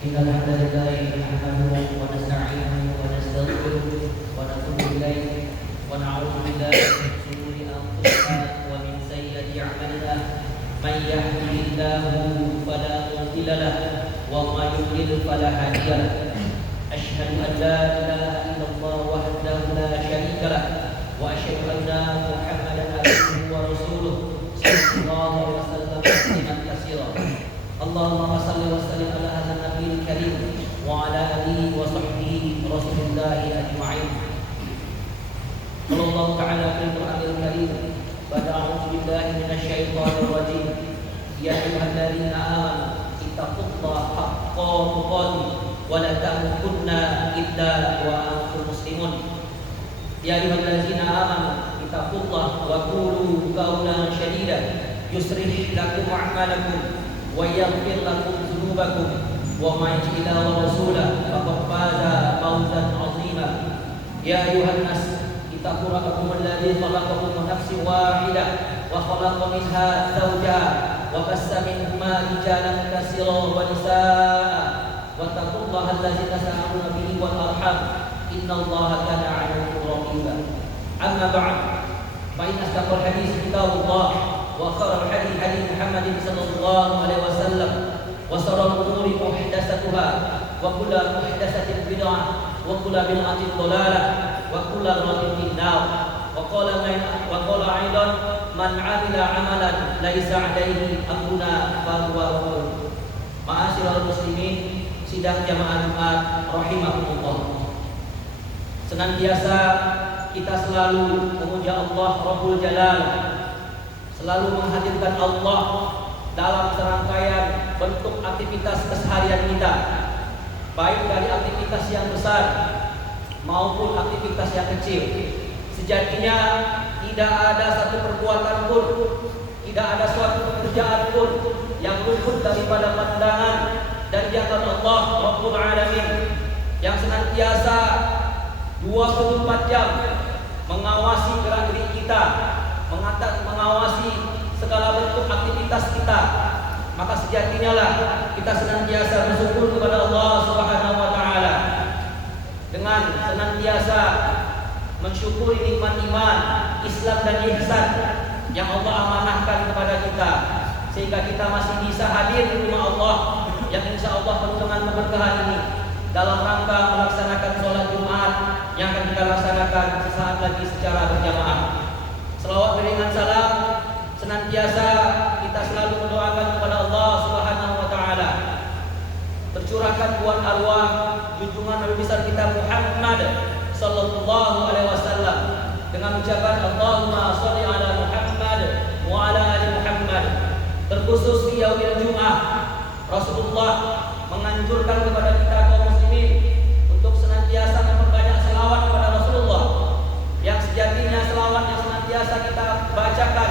إن الحمد لله نحمده ونستعينه ونستغفره ونتوب إليه ونعوذ بالله من شرور أنفسنا ومن سيئات أعمالنا من يهده الله فلا مضل له ومن يضلل فلا هادي له أشهد أن لا إله إلا الله وحده لا شريك له وأشهد أن محمدا عبده ورسوله صلى الله عليه وسلم تسليما كثيرا اللهم صل وسلم على هذا النبي الكريم وعلى آله وصحبه رسول الله أجمعين. قال الله تعالى في القرآن الكريم بعد أعوذ بالله من الشيطان الرجيم يا أيها الذين آمنوا اتقوا الله حق تقاته ولا تموتن إلا وأنتم مسلمون. يا أيها الذين آمنوا اتقوا الله وقولوا قولا سديدا يصلح لكم أعمالكم ويغفر لكم ذنوبكم ومن يطع الله ورسوله فقد فاز فوزا عظيما. يا أيها الناس اتقوا ربكم الذي خلقكم من نفس واحدة وخلق منها زوجها وبث منهما رجالا كثيرا ونساء واتقوا الله الذي تساءلون به والأرحام إن الله كان عليكم رقيبا. أما بعد فإن أصدق الحديث كتاب الله وخير الحديث حديث محمد صلى الله عليه وسلم وشر الأمور محدثاتها وكل محدثة بدعة وكل بدعة ضلالة وكل ضلالة في النار. وقال أيضا من عمل عملا ليس عليه أمرنا فهو رد. Ma'asyiral muslimin sidang jamaah Jumat rahimahumullah. Senantiasa kita selalu memuja Allah Rabbul Jalal, selalu menghadirkan Allah dalam serangkaian bentuk aktivitas keseharian kita, baik dari aktivitas yang besar maupun aktivitas yang kecil. Sejatinya tidak ada satu perbuatan pun, tidak ada suatu pekerjaan pun yang luput daripada pandangan dan jangkauan Allah Rabbul Alamin yang senantiasa 24 jam mengawasi gerak-gerik kita, mengawasi segala bentuk aktivitas kita. Maka sejatinya lah kita senantiasa bersyukur kepada Allah Subhanahu wa taala dengan senantiasa mensyukuri nikmat iman, Islam dan ihsan yang Allah amanahkan kepada kita, sehingga kita masih bisa hadir di rumah Allah yang insya Allah penuh dengan keberkahan ini dalam rangka melaksanakan sholat Jumat yang akan kita laksanakan sesaat lagi secara berjamaah. Selawat beriringan salam senantiasa kita selalu mendoakan kepada Allah Subhanahu wa taala. Tercurahkan buat arwah junjungan Nabi besar kita Muhammad sallallahu alaihi wasallam dengan ucapan Allahumma shalli ala Muhammad wa ala ali Muhammad. Terkhusus di yaumil Jumat, Rasulullah menganjurkan kepada kita kaum muslimin untuk senantiasa memperbanyak selawat kepada Rasulullah, yang sejatinya selawat yang senantiasa kita bacakan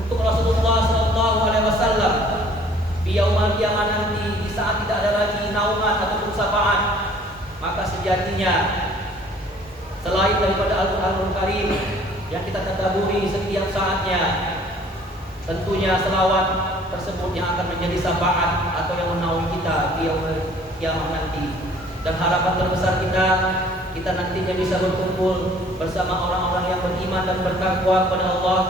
untuk Rasulullah sallallahu alaihi wasallam di yaumul kiamat nanti, di saat tidak ada lagi naungan ataupun syafaat, maka sejatinya selain daripada Al-Qur'anul Karim yang kita tadabburi setiap saatnya, tentunya selawat tersebut yang akan menjadi syafaat atau yang menaungi kita di yaumul kiamat nanti. Dan harapan terbesar kita nantinya bisa berkumpul bersama orang-orang yang beriman dan bertakwa kepada Allah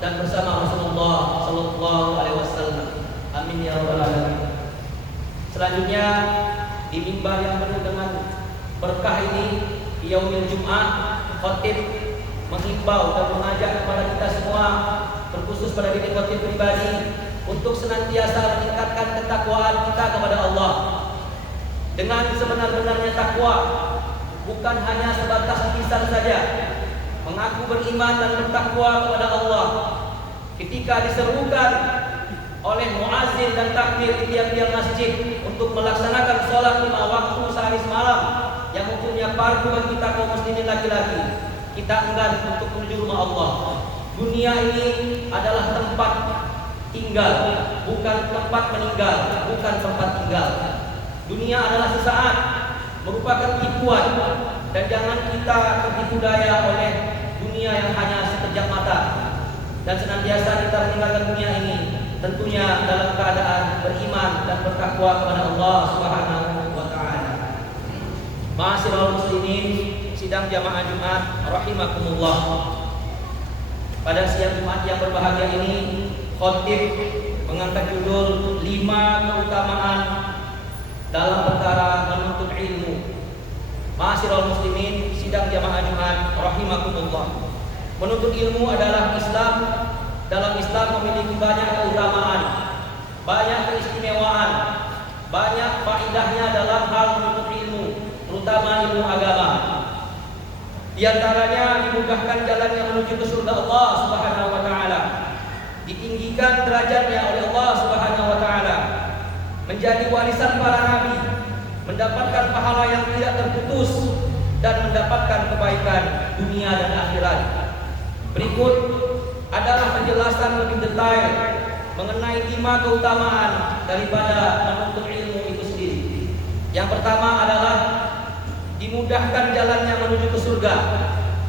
dan bersama Rasulullah sallallahu alaihi wasallam. Amin ya rabbal alamin. Selanjutnya di mimbar yang penuh dengan berkah ini di yaumil Jumat, khatib menghimbau dan mengajak kepada kita semua, terkhusus pada diri khatib pribadi, untuk senantiasa meningkatkan ketakwaan kita kepada Allah dengan sebenar-benarnya takwa, bukan hanya sebatas lisan saja mengaku beriman dan bertakwa kepada Allah. Ketika diserukan oleh muazzin dan takbir di tiap-tiap masjid untuk melaksanakan sholat 5 waktu sehari semalam yang hukumnya fardu bagi kita kaum muslimin laki-laki, kita enggan untuk menuju rumah Allah. Dunia ini adalah tempat tinggal, bukan tempat meninggal, bukan tempat tinggal. Dunia adalah sesaat, merupakan tipuan, dan jangan kita tertipu daya oleh dunia yang hanya sekejap mata. Dan senantiasa kita meninggalkan dunia ini tentunya dalam keadaan beriman dan bertakwa kepada Allah Subhanahu sidang jamaah Jumat rahimakumullah. Pada siang Jumat yang berbahagia ini, khotib mengangkat judul 5 keutamaan dalam perkara menuntut ilmu. Ma'asyiral muslimin, sidang jamaah Jumat rahimakumullah. Menuntut ilmu adalah Islam. Dalam Islam memiliki banyak keutamaan, banyak keistimewaan, banyak faedahnya dalam hal menuntut ilmu, terutama ilmu agama. Di antaranya dimudahkan jalannya menuju ke surga Allah Subhanahu wa taala. Ditinggikan derajatnya oleh Allah Subhanahu wa taala. Menjadi warisan para nabi, mendapatkan pahala yang tidak terputus dan mendapatkan kebaikan dunia dan akhirat. Berikut adalah penjelasan lebih detail mengenai 5 keutamaan daripada menuntut ilmu itu sendiri. Yang pertama adalah dimudahkan jalannya menuju ke surga.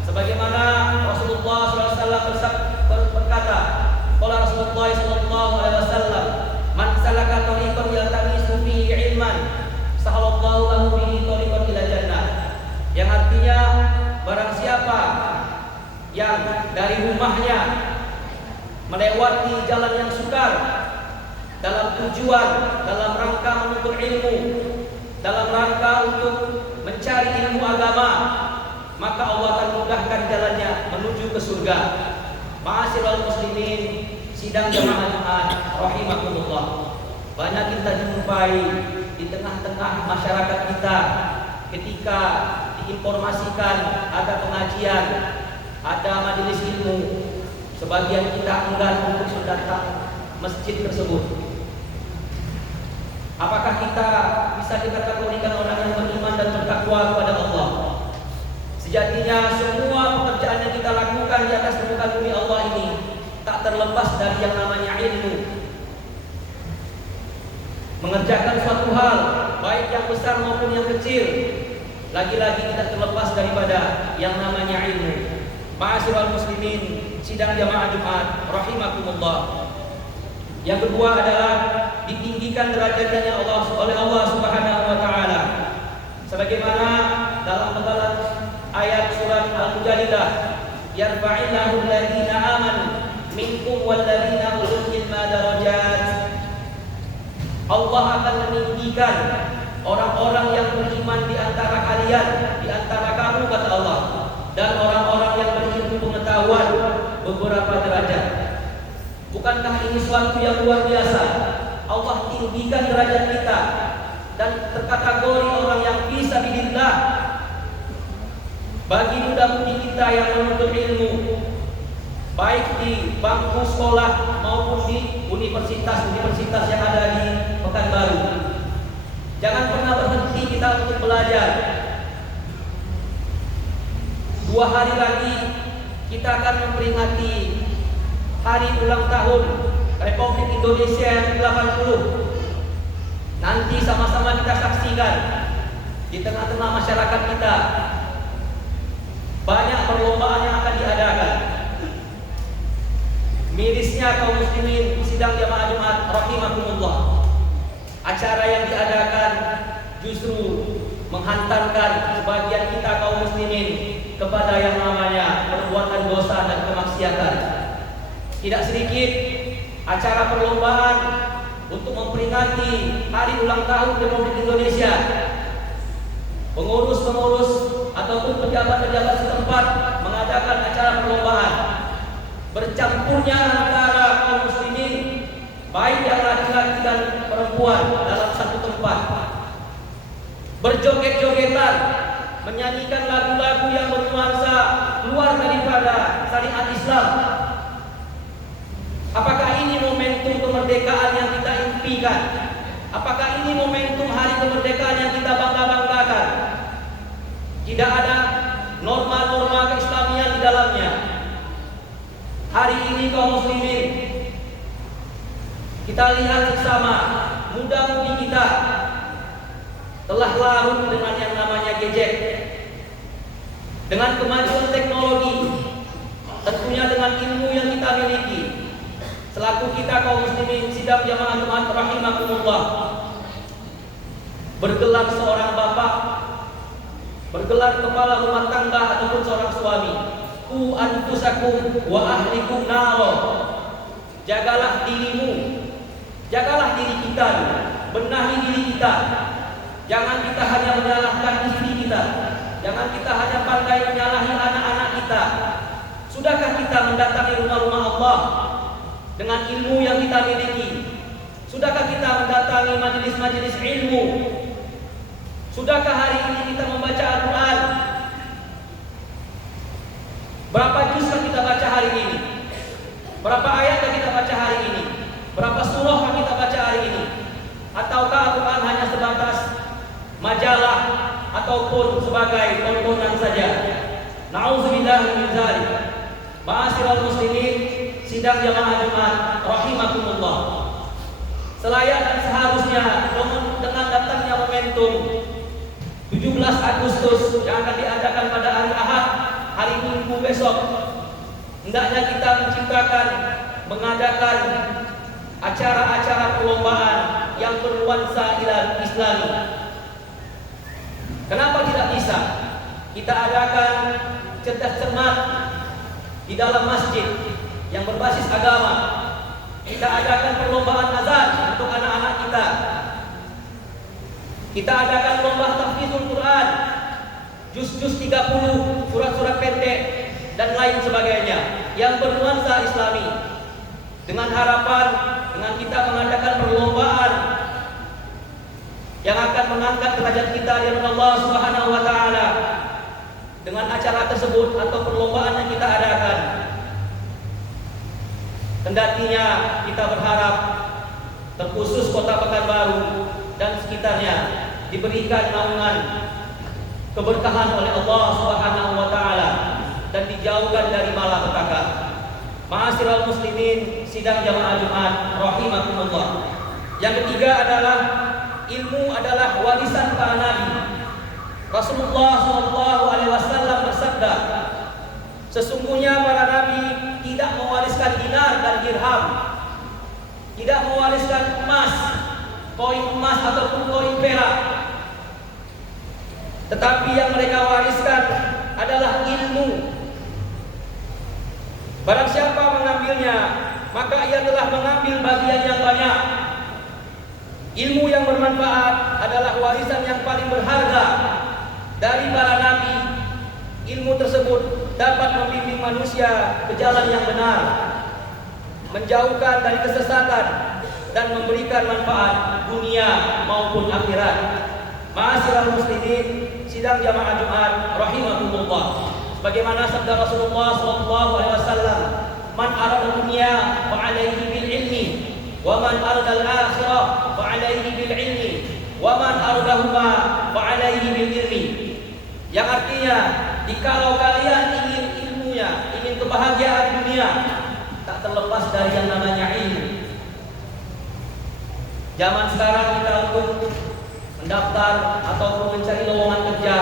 Sebagaimana Rasulullah SAW berkata, qala Rasulullah SAW, man salaka tariqan yaltamisu fihi ilman, sahalallahu lahu bihi tariqan ila jannah. Yang artinya, barang siapa yang dari rumahnya melewati jalan yang sukar dalam tujuan, dalam rangka menuntut ilmu, dalam rangka untuk mencari ilmu agama, maka Allah akan mudahkan jalannya menuju ke surga. Ma'asyiral muslimin, sidang jamaah Jumat rahimakumullah. Banyak kita jumpai di tengah-tengah masyarakat kita ketika diinformasikan ada pengajian, ada majelis ilmu, sebagian kita enggan untuk datang masjid tersebut. Apakah kita bisa dikategorikan orang yang beriman dan bertakwa kepada Allah? Sejatinya semua pekerjaan yang kita lakukan di atas muka bumi Allah ini tak terlepas dari yang namanya ilmu. Mengerjakan suatu hal, baik yang besar maupun yang kecil, lagi-lagi tidak terlepas daripada yang namanya ilmu. Ma'asyiral muslimin, sidang jamaah Jumat rahimakumullah. Yang kedua adalah ditinggikan derajatnya oleh Allah Subhanahu wa taala. Sebagaimana dalam ayat surat Al-Mujadilah, yarfa'illahu alladziina aamanu minkum walladziina utul ilma darajat. Allah akan meninggikan orang-orang yang beriman di antara kalian, di antara kamu, kata Allah, dan orang-orang yang berilmu pengetahuan beberapa derajat. Bukankah ini suatu yang luar biasa? Allah tinggikan derajat kita dan terkategori orang yang fisabilillah. Bagi muda-mudi kita yang menuntut ilmu, baik di bangku sekolah maupun di universitas-universitas yang ada di Pekanbaru, jangan pernah berhenti kita untuk belajar. 2 hari lagi kita akan memperingati hari ulang tahun Republik Indonesia yang ke-80. Nanti sama-sama kita saksikan di tengah-tengah masyarakat kita banyak perlombaan yang akan diadakan. Mirisnya kaum muslimin, sidang jamaah Jumat rahimakumullah, acara yang diadakan justru menghantarkan sebagian kita kaum muslimin kepada yang namanya perbuatan dosa dan kemaksiatan. Tidak sedikit acara perlombaan untuk memperingati hari ulang tahun Republik Indonesia. Pengurus-pengurus ataupun pejabat-pejabat setempat mengadakan acara perlombaan. Bercampurnya antara kaum muslimin, baik yang laki-laki dan perempuan, dalam satu tempat. Berjoget-jogetan, menyanyikan lagu-lagu yang bernuansa luar daripada syariat Islam. Apakah ini momentum kemerdekaan yang kita impikan? Apakah ini momentum hari kemerdekaan yang kita bangga-banggakan? Tidak ada norma-norma keislamian di dalamnya. Hari ini kaum muslimin, kita lihat bersama, muda-mudi kita telah larut dengan yang namanya gadget. Dengan kemajuan teknologi, tentunya dengan ilmu yang kita miliki, selaku kita kaum muslimin sidang jamaah Jumat rahimakumullah, bergelar seorang bapak bergelar kepala rumah tangga ataupun seorang suami. Ku anfusakum wa ahlikum naro. Jagalah dirimu, jagalah diri kita, benahi diri kita. Jangan kita hanya menyalahkan istri kita, jangan kita hanya pandai menyalahi anak-anak kita. Sudahkah kita mendatangi rumah-rumah Allah dengan ilmu yang kita miliki? Sudahkah kita mendatangi majelis-majelis ilmu? Sudahkah hari ini kita membaca Al-Quran? Berapa juz yang kita baca hari ini? Berapa ayat yang kita baca hari ini? Berapa surah yang kita baca hari ini? Ataukah Al-Quran hanya sebatas majalah ataupun sebagai tontonan saja? Na'udzubillah min dzalik. Ma'asyiral muslimin, sidang jamaah Jumat rahimakumullah. Selayak dan seharusnya dengan datangnya momentum 17 Agustus yang akan diadakan pada hari Ahad, hari Minggu besok, hendaknya kita menciptakan, mengadakan acara-acara perlombaan yang bernuansa Islami. Kenapa tidak bisa? Kita adakan cerdas cermat di dalam masjid yang berbasis agama. Kita adakan perlombaan azan untuk anak-anak kita. Kita adakan lomba tahfizul Quran, juz-juz 30, surat-surat pendek dan lain sebagainya yang bernuansa Islami. Dengan harapan dengan kita mengadakan perlombaan yang akan mengangkat derajat kita di hadapan Allah Subhanahu wa taala. Dengan acara tersebut atau perlombaan yang kita adakan, kendatinya kita berharap terkhusus Kota Pekanbaru dan sekitarnya diberikan naungan keberkahan oleh Allah Subhanahu wa taala dan dijauhkan dari malapetaka. Ma'asyiral muslimin, sidang jamaah Jumat rahimakumullah. Yang ketiga adalah ilmu adalah warisan para nabi. Rasulullah SAW bersabda, sesungguhnya para nabi tidak mewariskan dinar dan dirham, tidak mewariskan emas, koin emas ataupun koin perak, tetapi yang mereka wariskan adalah ilmu. Barang siapa mengambilnya, maka ia telah mengambil bagian yang banyak. Ilmu yang bermanfaat adalah warisan yang paling berharga dari para nabi. Ilmu tersebut dapat membimbing manusia ke jalan yang benar, menjauhkan dari kesesatan dan memberikan manfaat dunia maupun akhirat. Ma'asyiral muslimin, sidang jamaah Jumat rahimakumullah. Sebagaimana sabda Rasulullah SAW, man arada dunya fa alaihi bil ilmi, wa man arada al akhirah fa alaihi bil ilmi, wa man aradahuma fa alaihi bil ilmi. Yang artinya, jikalau kalian ingin ilmunya, ingin kebahagiaan dunia, tak terlepas dari yang namanya ilmu. Zaman sekarang kita untuk mendaftar ataupun mencari lowongan kerja,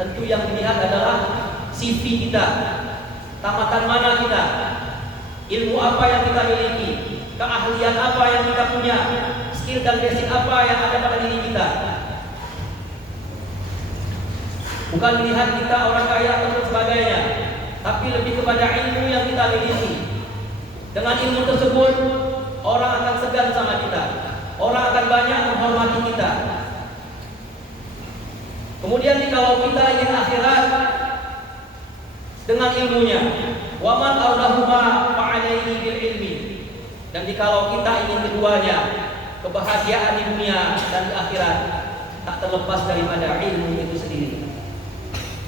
tentu yang dilihat adalah CV kita, tamatan mana kita, ilmu apa yang kita miliki, keahlian apa yang kita punya, skill dan basic apa yang ada pada diri kita. Bukan melihat kita orang kaya atau sebagainya, tapi lebih kepada ilmu yang kita miliki. Dengan ilmu tersebut, orang akan segan sama kita, orang akan banyak menghormati kita. Kemudian kalau kita ingin akhirat dengan ilmunya, waman ardahuma fa'alaihi bil ilmi. Dan jikalau kita ingin keduanya, kebahagiaan di dunia dan di akhirat, tak terlepas daripada ilmu itu sendiri.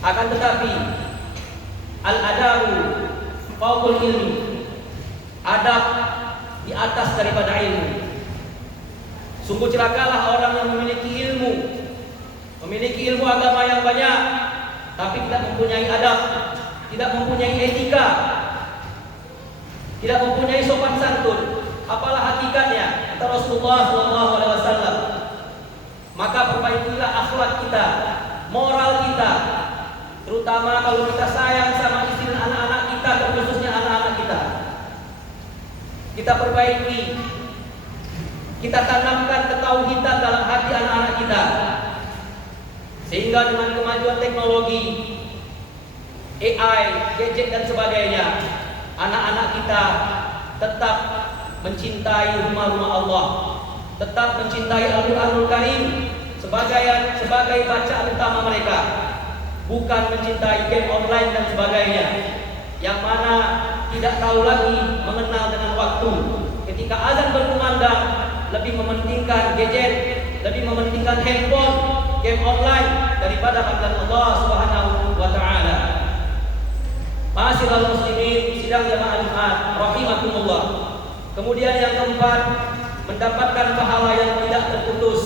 Akan tetapi al-adabu fawqul ilmi, adab di atas daripada ilmu. Sungguh celakalah orang yang memiliki ilmu agama yang banyak, tapi tidak mempunyai adab, tidak mempunyai etika, tidak mempunyai sopan santun. Apalah hakikatnya? Kata Rasulullah SAW, maka perbaikilah akhlak kita, moral kita, terutama kalau kita sayang sama istri dan anak-anak kita, khususnya anak-anak kita. Kita perbaiki, kita tanamkan ketauhidan dalam hati anak-anak kita, Sehingga dengan kemajuan teknologi, AI, gadget dan sebagainya, anak-anak kita tetap mencintai rumah-rumah Allah, tetap mencintai Al-Quranul Karim sebagai bacaan utama mereka, bukan mencintai game online dan sebagainya, yang mana tidak tahu lagi mengenal dengan waktu. Ketika azan berkumandang, lebih mementingkan gadget, lebih mementingkan handphone, game online daripada panggilan Allah Subhanahu wa taala. Ma'asyiral muslimin, sidang jamaah Jumat rahimakumullah. Kemudian yang keempat, mendapatkan pahala yang tidak terputus.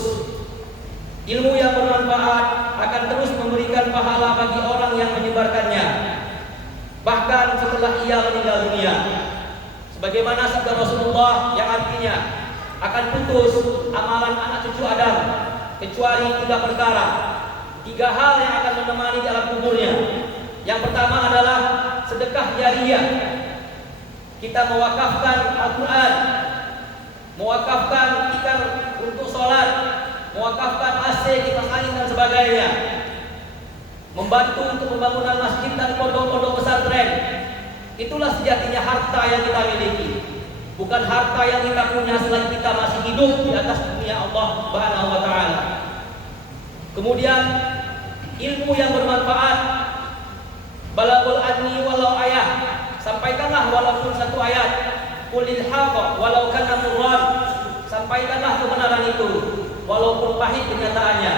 Ilmu yang bermanfaat akan terus memberikan pahala bagi orang yang menyebarkannya, bahkan setelah ia meninggal dunia. Sebagaimana sabda Rasulullah yang artinya akan putus amalan anak cucu Adam kecuali 3 perkara, 3 hal yang akan menemani di alam kuburnya. Yang pertama adalah sedekah jariyah. Kita mewakafkan Al-Quran, mewakafkan tikar untuk sholat, mewakafkan AC, kipas angin dan sebagainya, membantu untuk pembangunan masjid dan pondok-pondok pesantren. Itulah sejatinya harta yang kita miliki, bukan harta yang kita punya selagi kita masih hidup di atas dunia Allah Subhanahu wa taala. Kemudian ilmu yang bermanfaat, balagul anni walau ayat, sampaikanlah walaupun 1 ayat, qulil haqq walau kana murran, sampaikanlah kebenaran itu walaupun pahit kenyataannya.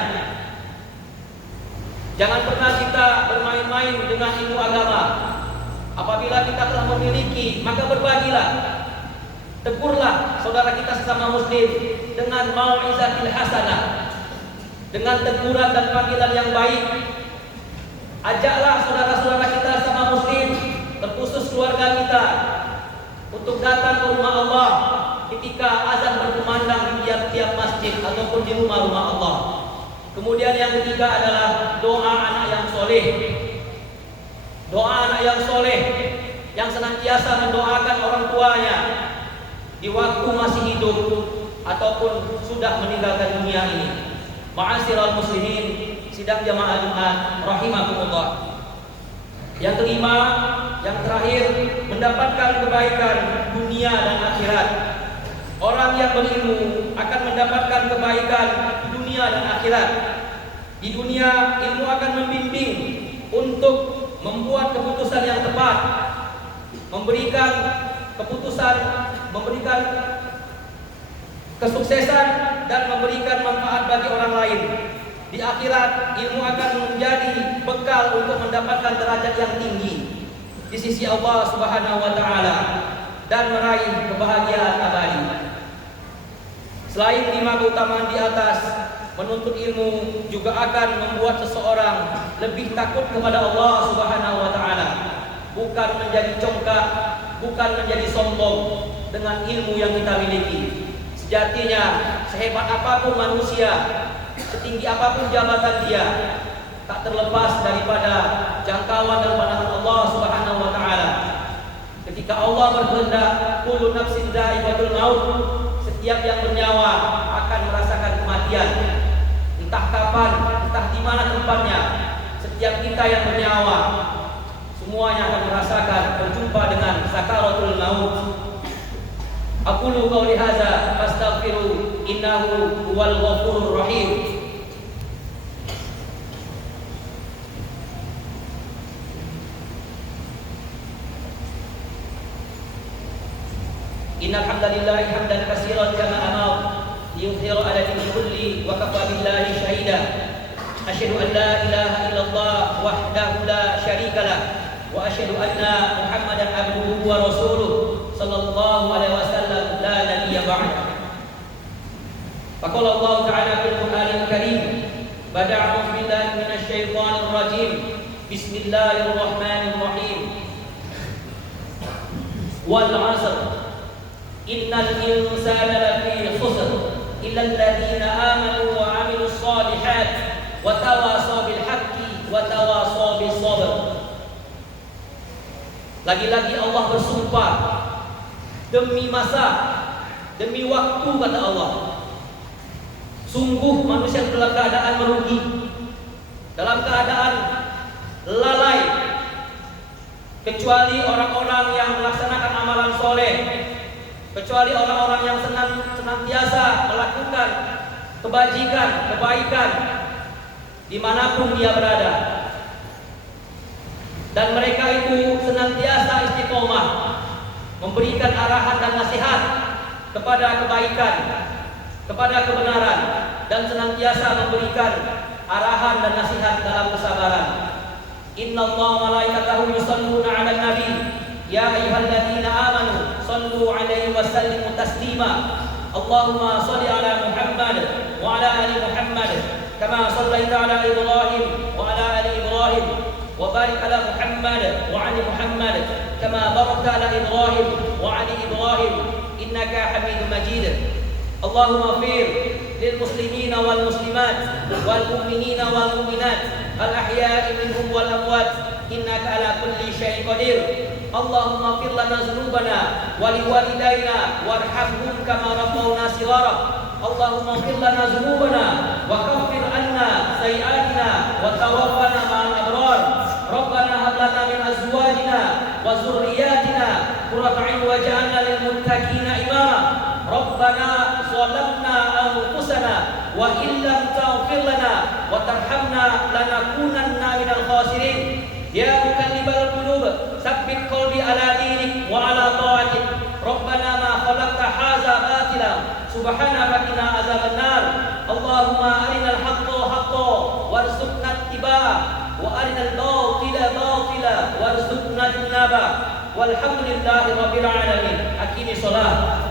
Jangan pernah kita bermain-main dengan ilmu agama. Apabila kita telah memiliki, maka berbagilah. Tegurlah saudara kita sesama muslim dengan mau'izatil hasanah, dengan teguran dan panggilan yang baik. Ajaklah saudara-saudara kita sesama muslim, terkhusus keluarga kita, untuk datang ke rumah Allah ketika azan berkumandang di tiap-tiap masjid ataupun di rumah-rumah Allah. Kemudian yang ketiga adalah doa anak yang soleh. Doa anak yang soleh yang senantiasa mendoakan orang tuanya di waktu masih hidup ataupun sudah meninggalkan dunia ini. Ma'asyiral muslimin, sidang jamaah Jumat rahimakumullah. Yang kelima, yang terakhir, mendapatkan kebaikan dunia dan akhirat. Orang yang berilmu akan mendapatkan kebaikan di dunia dan akhirat. Di dunia, ilmu akan membimbing untuk membuat keputusan yang tepat, memberikan keputusan, memberikan kesuksesan dan memberikan manfaat bagi orang lain. Di akhirat, ilmu akan menjadi bekal untuk mendapatkan derajat yang tinggi di sisi Allah Subhanahu wa taala dan meraih kebahagiaan abadi. Selain 5 keutamaan di atas, menuntut ilmu juga akan membuat seseorang lebih takut kepada Allah Subhanahu wa taala, bukan menjadi congkak, bukan menjadi sombong dengan ilmu yang kita miliki. Sejatinya, sehebat apapun manusia, setinggi apapun jabatan dia, tak terlepas daripada jangkauan dan pandangan Allah Subhanahu wa taala. Ketika Allah berkehendak, kullu nafsin dha'iqatul maut, setiap yang bernyawa akan merasakan kematian. Entah kapan, entah di mana tempatnya, setiap kita yang bernyawa semuanya akan merasakan berjumpa dengan sakaratul maut. Aqulu qawli hadza fastaghfiru innahu huwal ghafurur rahim. Innal hamdalillah hamdan katsiran kama amara liyudhhira 'ala dini kulli wa kafa billahi shahida. Asyhadu an la ilaha illallah wahdahu la syarika lah wa asyhadu anna Muhammadan abduhu wa rasuluh sallallahu alaihi wasallam la nabiyya ba'd. Faqala Allah ta'ala fil Qur'anil Karim, bada'u billahi minasy syaithanir rajim. Bismillahirrahmanirrahim. Wal 'asr innal insana lafi khusr illa alladziina aamanu wa 'amilus shalihat wa tawashaw bil haqqi wa tawashaw bis sabr. Lagi-lagi Allah bersumpah demi masa, demi waktu, kata Allah. Sungguh manusia dalam keadaan merugi dalam keadaan lalai, kecuali orang-orang yang melaksanakan amalan soleh, kecuali orang-orang yang senantiasa melakukan kebajikan, kebaikan dimanapun dia berada. Dan mereka itu senantiasa istiqomah memberikan arahan dan nasihat kepada kebaikan, kepada kebenaran, dan senantiasa memberikan arahan dan nasihat dalam kesabaran. Innallaha wa malaikatahu yusholluna 'alan nabi ya ayyuhalladzina amanu shallu 'alaihi wa sallimu taslima. Allahumma shalli 'ala Muhammad wa 'ala ali Muhammad kama shallaita 'ala Ibrahim wa 'ala ali Ibrahim wa barik 'ala Muhammad wa 'ali Muhammad kama barakta 'ala Ibrahim wa 'ali Ibrahim innaka Hamidum Majid. Allahumma ighfir lil muslimina wal muslimat wal mu'minina wal mu'minat al ahya'i minhum wal amwat innaka ala kulli syai'in qadir. Allahumma ighfir lana dzunubana wa liwalidayna warhamhum kama rabbawna shighara. Allahumma ighfir lana dzunubana wa kaffir 'anna sayyi'atina wa tawaffana ma'al abrar. Rabbana hab lana min azwajina wa dzurriyyatina qurrata 'ayun waj'alna lil muttaqina imama. Rabbana zalamna anfusana wa illam taghfir lana wa tarhamna lanakunanna minal khasirin. Ya muqallibal qulub tsabbit qalbi ala dinik wa ala ta'atik. Rabbana ma khalaqta hadza batila subhanaka qina azabannar. Allahumma arinal haqqa haqqan warzuqna ittiba'ah wa arinal batila batila warzuqna ijtinabah. Walhamdulillahi rabbil alamin. Aqimi shalah.